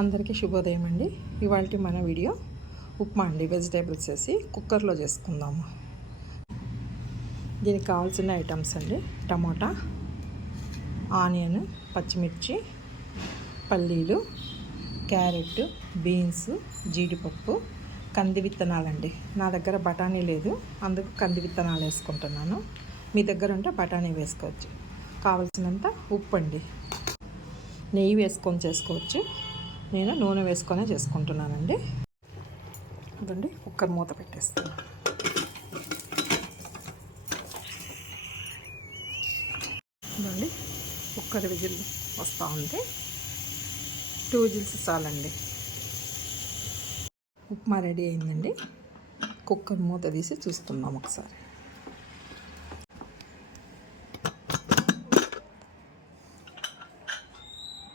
అందరికీ శుభోదయం అండి. ఇవాళ మన వీడియో ఉప్మా అండి. వెజిటేబుల్స్ వేసి కుక్కర్లో చేసుకుందాము. దీనికి కావాల్సిన ఐటమ్స్ అండి: టమోటా, ఆనియన్, పచ్చిమిర్చి, పల్లీలు, క్యారెట్, బీన్స్, జీడిపప్పు, కంది విత్తనాలండి. నా దగ్గర బఠానీ లేదు, అందుకు కంది విత్తనాలు వేసుకుంటున్నాను. మీ దగ్గర ఉంటే బఠానీ వేసుకోవచ్చు. కావలసినంత ఉప్పు అండి. నెయ్యి వేసుకొని చేసుకోవచ్చు. నేను నూనె వేసుకొనే చేసుకుంటున్నానండి. అదండి, కుక్కర్ మూత పెట్టేస్తాను. అదండి, కుక్కర్ విజిల్ వస్తూ ఉంది. 2 విజిల్స్ చాలండి. ఉప్మా రెడీ అయిందండి. కుక్కర్ మూత తీసి చూస్తున్నాం ఒకసారి.